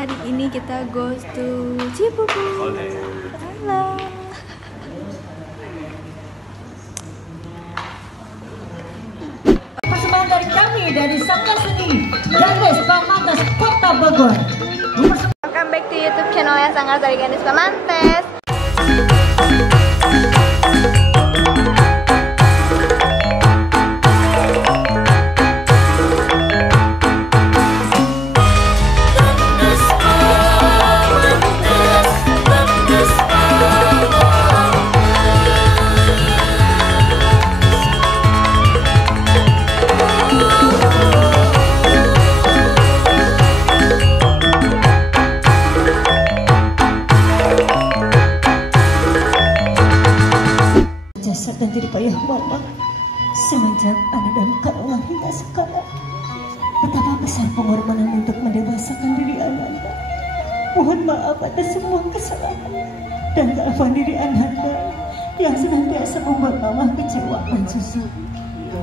Hari ini kita goes to Cibubur. Halo. Persembahan dari kami dari Sanggar Seni Gandes Pamantes Kota Bogor. Welcome back to YouTube channelnya Sanggar dari Gandes Pamantes. Jasad dan jerih payah mama semenjak anak dan karunia hingga sekarang. Betapa besar pengorbanan untuk mendewasakan diri Ananda. Mohon maaf atas semua kesalahan dan kealpaan diri Ananda yang senantiasa membuat mama kecewa dan susah.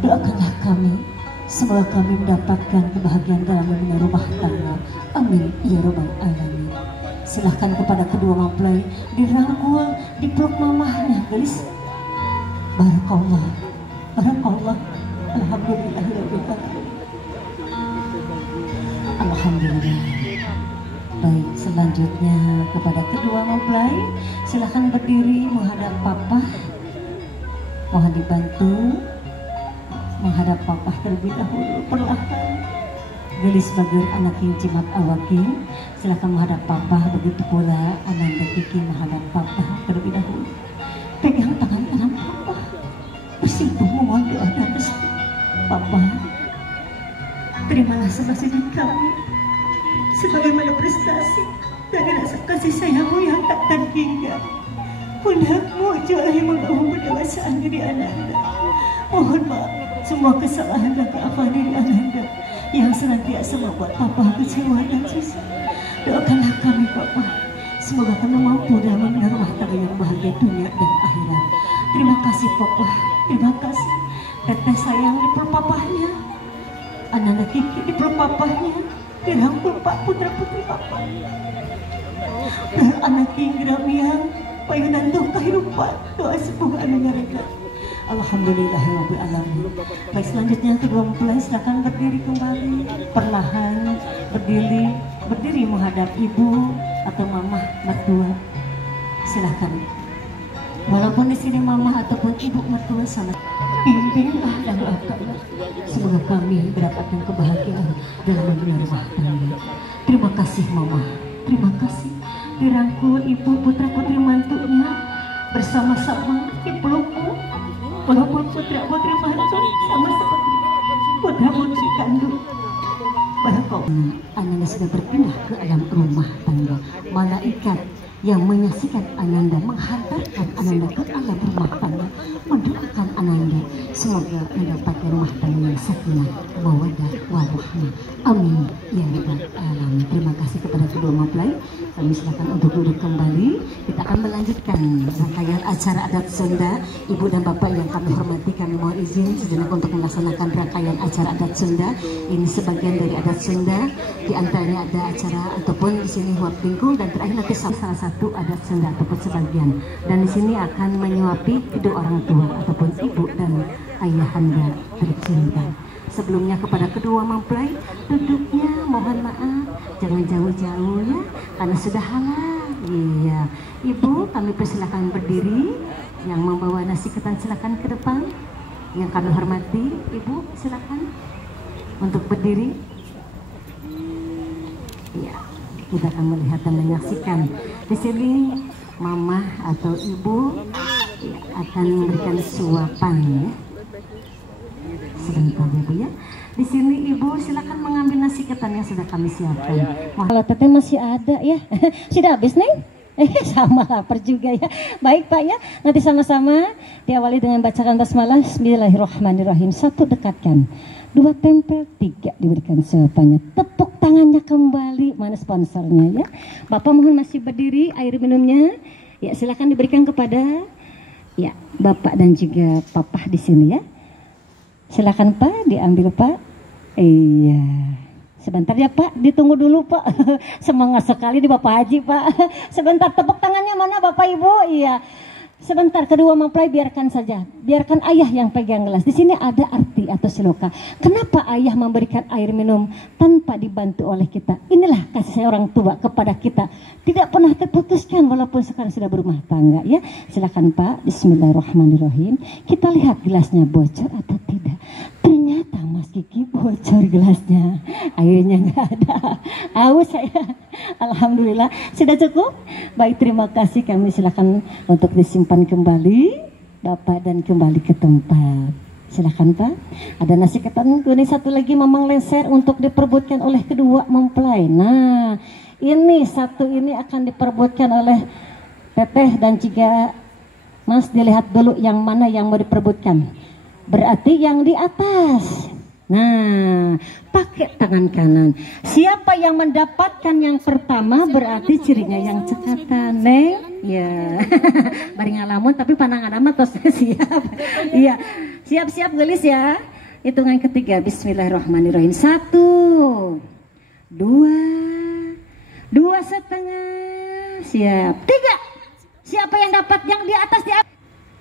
Doakanlah kami, semoga kami mendapatkan kebahagiaan dalam membina rumah tangga. Amin ya robbal alamin. Silahkan kepada kedua mempelai dirangkul, dipeluk mamahnya, gelis. Barakallah, barakallah, alhamdulillah, alhamdulillah. Baik, selanjutnya kepada kedua mempelai, silahkan berdiri menghadap papa. Mohon dibantu menghadap papa terlebih dahulu, perlahan. Gelis bager anak jimat awakin, silahkan menghadap papa. Begitu pula Ananda Kiki menghadap papa terlebih dahulu. Pegang tangan kanan papa, bersimpuh memohon doa dan restu. Papa, terimalah semua sujud kami sebagaimana prestasi dan rasa kasih sayangmu yang tak terhingga. Pundakmu jauhi membawa pendewasaan diri Ananda. Mohon maaf semua kesalahan dan kealpaan diri Ananda yang senantiasa membuat papa kecewa dan susah. Doakanlah kami papa, semoga kami mampu dalam membina rumah tangga yang bahagia dunia dan akhirat. Terima kasih papa, terima kasih. Teteh sayang dipeluk papahnya, Ananda Kiki dipeluk papahnya, dirangkul pak putra putri papa. Anak King Gramiang, payunan tuh kehidupan, doa semoga anu mereka. Alhamdulillahirabbil alamin. Baik, selanjutnya kedua mempelai silakan berdiri kembali, perlahan berdiri menghadap ibu atau mamah mertua. Silakan. Walaupun di sini mamah ataupun ibu mertua sama, pimpinlah dan doakanlah semoga kami mendapatkan kebahagiaan dalam membina rumah tangga. Terima kasih mama, terima kasih. Dirangkul ibu putra putri mantunya bersama-sama dipelukku. Walaupun putra putri mantu sama seperti putra putri kandung. Barakallah, Ananda sudah berpindah ke alam rumah tangga. Malaikat yang menyaksikan Ananda menghantarkan Ananda ke alam rumah tangga, mendoakan Ananda semoga mendapatkan rumah tangga yang sakinah, mawaddah, warahmah. Amin ya rabbal alamin. Terima kasih kepada kedua mempelai. Kami silakan untuk duduk kembali. Kita akan melanjutkan rangkaian acara adat Sunda. Ibu dan bapak yang kami hormati, kami mohon izin sejenak untuk melaksanakan rangkaian acara adat Sunda. Ini sebagian dari adat Sunda. Di antaranya ada acara ataupun di sini huap tingkung, dan terakhir nanti salah satu adat Sunda ataupun sebagian. Dan di sini akan menyuapi kedua orang tua ataupun ibu dan ayahanda tercinta. Sebelumnya kepada kedua mempelai, duduknya mohon maaf jangan jauh-jauh ya, karena sudah halal. Iya, ibu kami persilakan berdiri. Yang membawa nasi ketan silakan ke depan. Yang kami hormati, ibu silakan untuk berdiri. Iya, kita akan melihat dan menyaksikan di sini mama atau ibu ya, akan memberikan suapan ya. Sebentar ya bu ya. Di sini ibu silakan mengambil nasi ketan yang sudah kami siapkan. Kalau teteh masih ada ya. Sudah habis neng? Sama lapar juga ya. Baik pak ya. Nanti sama-sama diawali dengan bacaan basmalah. Bismillahirrahmanirrahim. 1 dekatkan, 2 tempel, 3 diberikan suapannya. Tepuk tangannya kembali. Mana sponsornya ya? Bapak mohon masih berdiri. Air minumnya ya silakan diberikan kepada ya bapak dan juga papa di sini ya. Silakan Pak, diambil Pak. Iya. Sebentar ya Pak, ditunggu dulu Pak. Semangat sekali di Bapak Haji Pak. Sebentar, tepuk tangannya mana Bapak Ibu? Iya. Sebentar, kedua mempelai biarkan saja. Biarkan ayah yang pegang gelas. Di sini ada arti atau siloka. Kenapa ayah memberikan air minum tanpa dibantu oleh kita? Inilah kasih orang tua kepada kita. Tidak pernah terputuskan walaupun sekarang sudah berumah tangga ya. Silakan Pak, bismillahirrahmanirrahim. Kita lihat gelasnya bocor atau tidak. Ternyata Mas Kiki bocor gelasnya. Airnya nggak ada. Aus saya. Alhamdulillah. Sudah cukup? Baik, terima kasih. Kami silakan untuk disimpan kembali Bapak dan kembali ke tempat. Silakan Pak. Ada nasi ketan kuning satu lagi Mamang Lengser untuk diperebutkan oleh kedua mempelai. Nah, ini satu ini akan diperebutkan oleh Teteh dan juga Mas. Dilihat dulu yang mana yang mau diperebutkan. Berarti yang di atas. Nah, pakai tangan kanan. Siapa yang mendapatkan yang pertama berarti cirinya yang cekatan, Neng. Ya, bari ngalamun tapi pandangan amat tos siap. Iya, siap-siap gelis ya. Hitungan ketiga, bismillahirrahmanirrahim. 1, 2, 2,5. Siap. 3. Siapa yang dapat yang di atas di atas?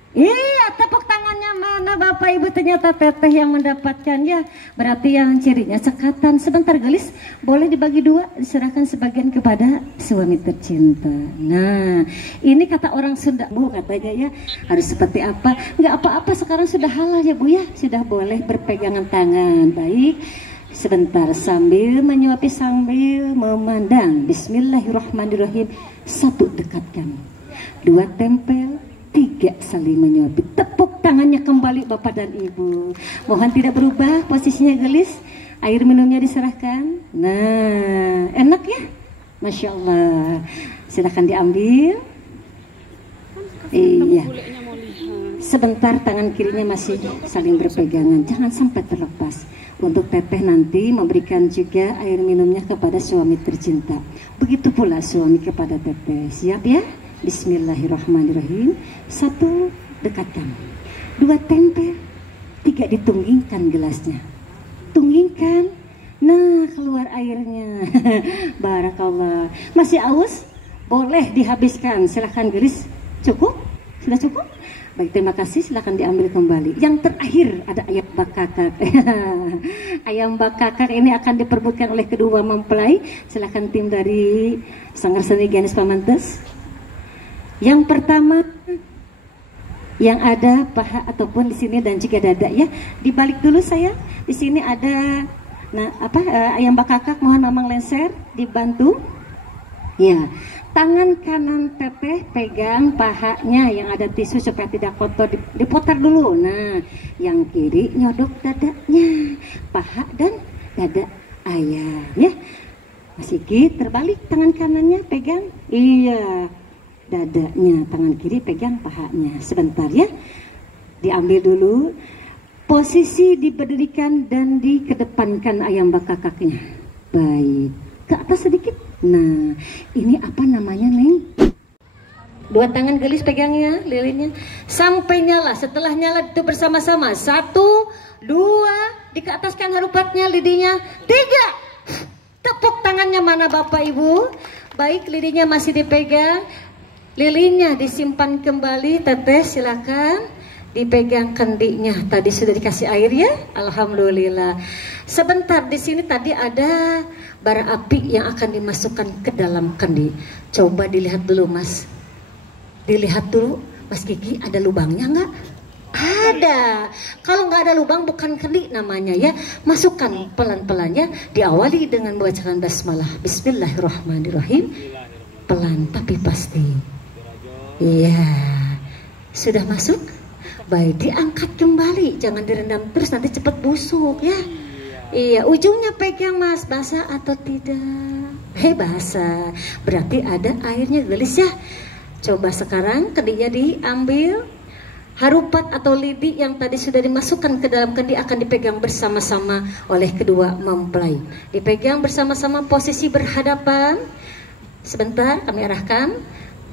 Iya, tepuk tangannya mana Bapak Ibu, ternyata Teteh yang mendapatkan ya. Berarti yang cirinya cekatan. Sebentar gelis, boleh dibagi dua, diserahkan sebagian kepada suami tercinta. Nah, ini kata orang Sunda Bu katanya ya, harus seperti apa? Nggak apa-apa, sekarang sudah halal ya Bu ya, sudah boleh berpegangan tangan. Baik, sebentar sambil menyuapi sambil memandang. Bismillahirrahmanirrahim. 1 dekatkan, 2 tempel, 3 saling menyuapi. Tepuk tangannya kembali Bapak dan Ibu. Mohon tidak berubah posisinya gelis. Air minumnya diserahkan. Nah, enak ya? Masya Allah. Silakan diambil. Iya. Sebentar, tangan kirinya masih saling berpegangan. Jangan sampai terlepas. Untuk Teteh nanti memberikan juga air minumnya kepada suami tercinta. Begitu pula suami kepada Teteh. Siap ya? Bismillahirrahmanirrahim. 1 dekatkan, 2 tempel, 3 ditunggingkan gelasnya. Tunggingkan. Nah, keluar airnya. Barakallah. Masih aus? Boleh dihabiskan. Silahkan gelis. Cukup? Sudah cukup? Baik, terima kasih. Silahkan diambil kembali. Yang terakhir ada ayam bakakak. Ayam bakakak ini akan diperebutkan oleh kedua mempelai. Silahkan tim dari Sanggar Seni Gianis Pamantes. Yang pertama, yang ada paha ataupun di sini dan juga dada ya. Dibalik dulu saya. Di sini ada ayam bakakak, mohon Mamang Lengser dibantu. Ya. Tangan kanan Teteh pegang pahanya yang ada tisu supaya tidak kotor, diputar dulu. Nah, yang kiri nyodok dadanya, paha dan dada ayam ya. Mas Kiki terbalik, tangan kanannya pegang. Iya. Dadanya, tangan kiri pegang pahanya. Sebentar ya, diambil dulu. Posisi diberdirikan dan dikedepankan ayam bakakaknya. Baik, ke atas sedikit. Nah, ini apa namanya Neng? 2 tangan gelis pegangnya, lilinnya. Sampai nyala, setelah nyala itu bersama-sama. 1, 2, dikeataskan harupatnya, lidinya. 3, tepuk tangannya mana Bapak Ibu? Baik, lidinya masih dipegang. Lilinnya disimpan kembali. Teteh silakan dipegang kendinya. Tadi sudah dikasih air ya, alhamdulillah. Sebentar, di sini tadi ada bara api yang akan dimasukkan ke dalam kendi. Coba dilihat dulu Mas. Dilihat dulu Mas Kiki, ada lubangnya nggak? Ada. Kalau nggak ada lubang bukan kendi namanya ya. Masukkan pelan-pelannya. Diawali dengan membacakan basmalah. Bismillahirrahmanirrahim. Pelan tapi pasti. Iya, sudah masuk. Baik, diangkat kembali, jangan direndam terus nanti cepat busuk ya. Iya, ujungnya pegang Mas, basah atau tidak? Basah, berarti ada airnya gelis ya. Coba sekarang kendinya diambil. Harupat atau lidi yang tadi sudah dimasukkan ke dalam kendi akan dipegang bersama-sama oleh kedua mempelai. Dipegang bersama-sama, posisi berhadapan. Sebentar, kami arahkan.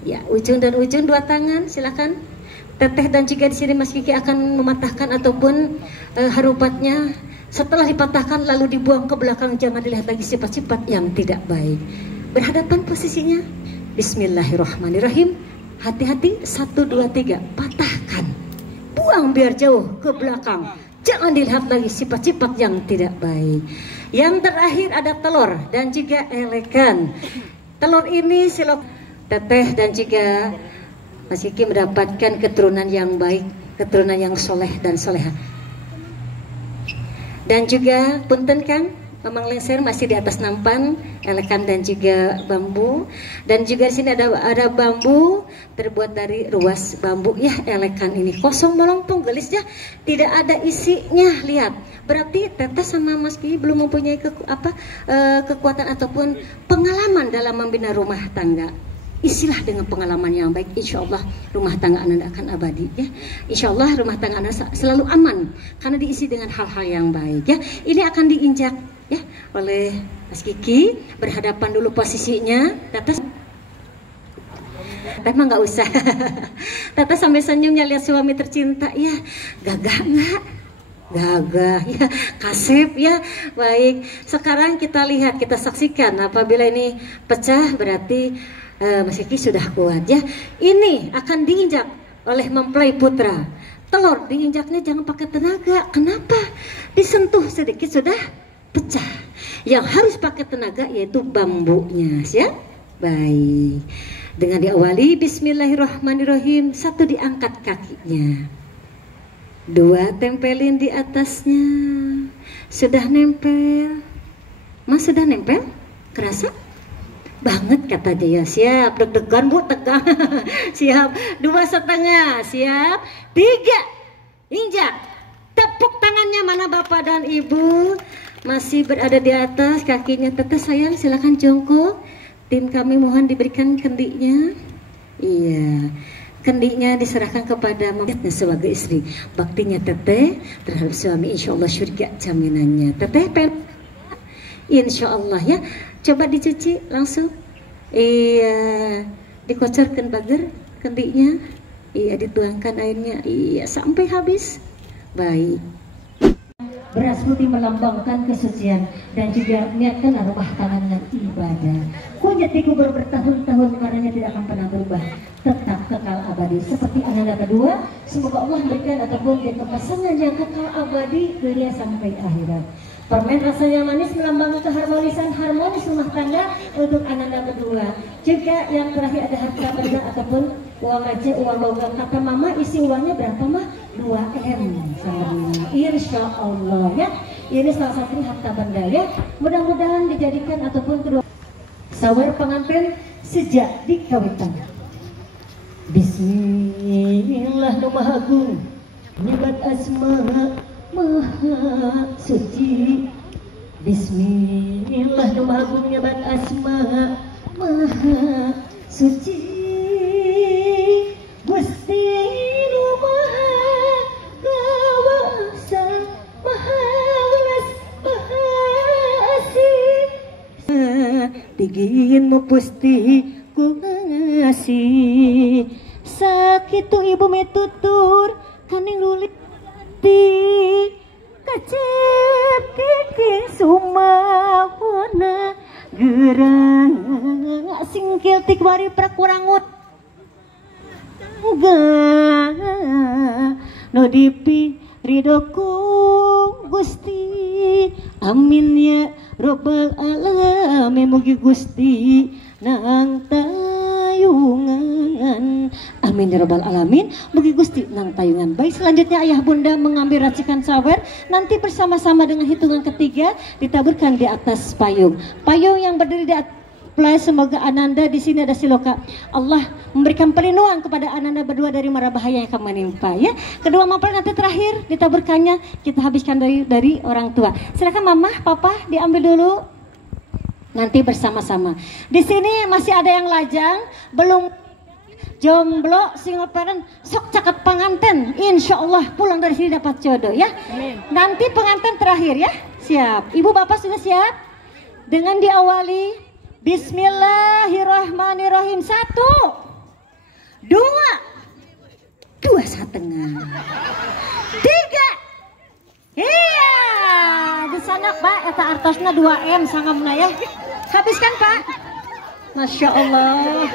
Ya, ujung dan ujung 2 tangan, silakan. Teteh dan juga di sini Mas Kiki akan mematahkan ataupun harupatnya Setelah dipatahkan lalu dibuang ke belakang, jangan dilihat lagi sifat-sifat yang tidak baik. Berhadapan posisinya. Bismillahirrahmanirrahim. Hati-hati, 1, 2, 3, patahkan. Buang biar jauh ke belakang. Jangan dilihat lagi sifat-sifat yang tidak baik. Yang terakhir ada telur dan juga elekan. Telur ini silok teteh dan juga Mas Kiki mendapatkan keturunan yang baik, keturunan yang soleh dan soleha. Dan juga punten Kang, Mamang Lengser masih di atas nampan, elekan dan juga bambu. Dan juga di sini ada bambu terbuat dari ruas bambu ya, elekan ini kosong melompong gelisnya, tidak ada isinya. Lihat, berarti Teteh sama Mas Kiki belum mempunyai kekuatan ataupun pengalaman dalam membina rumah tangga. Isilah dengan pengalaman yang baik, insya Allah rumah tangga Anda akan abadi ya. Insya Allah rumah tangga Anda selalu aman karena diisi dengan hal-hal yang baik ya. Ini akan diinjak ya oleh Mas Kiki. Berhadapan dulu posisinya. Teteh mah nggak usah. Teteh sampai senyumnya lihat suami tercinta ya. Gagah nggak? Gagah ya, kasep ya. Baik, sekarang kita lihat, kita saksikan. Apabila ini pecah berarti Mas Kiki sudah kuat ya. Ini akan diinjak oleh mempelai putra. Telur diinjaknya jangan pakai tenaga. Kenapa? Disentuh sedikit sudah pecah. Yang harus pakai tenaga yaitu bambunya ya. Baik. Dengan diawali Bismillahirrahmanirrahim. 1 diangkat kakinya, 2 tempelin di atasnya. Sudah nempel? Mas sudah nempel? Kerasa? Banget kata dia. Siap, deg-degan Bu, tegang. Siap, 2,5, siap, 3, injak. Tepuk tangannya, mana Bapak dan Ibu masih berada di atas kakinya. Teteh sayang silakan jongkok. Tim kami mohon diberikan kendiknya. Iya, kendiknya diserahkan kepada maminya sebagai istri. Baktinya Teteh terhadap suami insya Allah surga jaminannya. Teteh insya Allah ya. Coba dicuci langsung. Iya, dikocorkan bager kendiknya. Iya, dituangkan airnya. Iya, sampai habis. Baik. Beras putih melambangkan kesucian dan juga niatkan rumah tangga dengan ibadah. Kunyit dikubur bertahun-tahun karenanya tidak akan pernah berubah, tetap kekal abadi. Seperti ananda kedua, semoga Allah memberikan ataupun menjadi pasangan yang kekal abadi dunia sampai akhirat. Permen rasanya manis melambangkan keharmonisan harmonis rumah tangga untuk ananda berdua. Juga yang terakhir ada harta benda ataupun uang receh, uang logam. Kata mama isi uangnya berapa mah? 2M sama dia. Insya Allah ya. Ini salah satu harta benda ya. Mudah-mudahan dijadikan ataupun kedua sawer pengantin sejak dikawinkan. Bismillah Maha Agung, nyebat asma Maha Suci. Bismillah Maha Agung, nyebat asma Maha Suci. Gusti Nu Maha Kawasa, Maha Welas, Maha Asih. Tigin mu pusti ku ngasih. Sakitu ibu metutur kaning lulit kacep kiking sumawona gerang singkil tik wari prakurangut no dipi ridoku Gusti, amin ya robbal alamin. Mugi Gusti nang tayungan, amin ya robbal alamin. Mugi Gusti nang tayungan. Baik, selanjutnya ayah bunda mengambil racikan sawer. Nanti bersama-sama dengan hitungan ketiga ditaburkan di atas payung. Payung yang berdiri di atas. Semoga ananda di sini ada siloka. Allah memberikan perlindungan kepada ananda berdua dari mara bahaya yang akan menimpa ya. Kedua mempelai nanti terakhir ditaburkannya kita habiskan dari orang tua. Silakan mama, papa diambil dulu. Nanti bersama-sama. Di sini masih ada yang lajang, belum jomblo, single parent, sok caket pengantin. Insya Allah pulang dari sini dapat jodoh ya. Amin. Nanti pengantin terakhir ya. Siap. Ibu bapak sudah siap? Dengan diawali Bismillahirrahmanirrahim. 1, 2, 2,5, 3, Iya, di sana Pak, eta artosna 2M sangamna ya. Habiskan Pak. Masya Allah.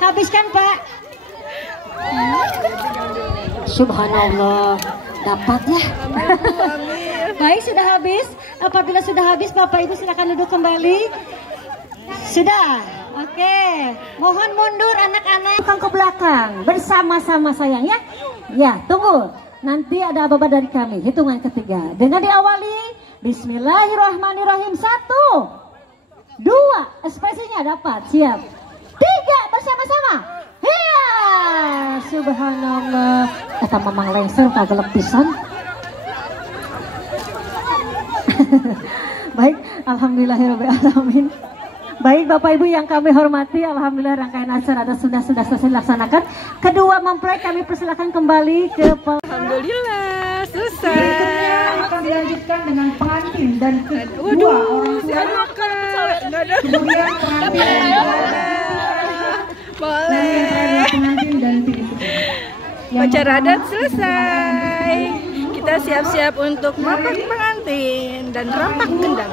Habiskan Pak. Subhanallah. Dapat ya. Baik, sudah habis. Apabila sudah habis, Bapak Ibu silakan duduk kembali. Sudah. Oke. Mohon mundur anak-anak ke belakang bersama-sama sayang ya. Ya, tunggu. Nanti ada ababa dari kami. Hitungan ketiga. Dengan diawali Bismillahirrahmanirrahim. 1, 2. Ekspresinya dapat. Siap. 3 bersama-sama. Iya. Subhanallah. Eta mamang lengser kagelep pisan. Baik, alhamdulillahirobbilalamin. Baik Bapak Ibu yang kami hormati, alhamdulillah rangkaian acara sudah selesai dilaksanakan. Kedua mempelai kami persilakan kembali ke Alhamdulillah selesai. Berikutnya akan dilanjutkan dengan pengantin dan kedua orang tua. Kemudian pengantin Boleh. pengantin dan pilih. Acara adat selesai. Kita siap-siap untuk mapak pengantin dan rampak gendang.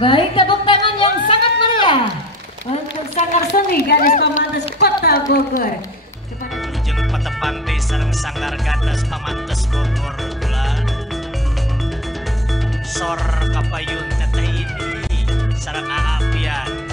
Baik, tepuk tangan yang sangat meriah untuk Sanggar Seni Gadis Pamantes Kota Bogor. Jeung patepante sareng Sanggar Gadis Pamantes Bogor bulan. Sor kapayun teteh ini sareng Aapian.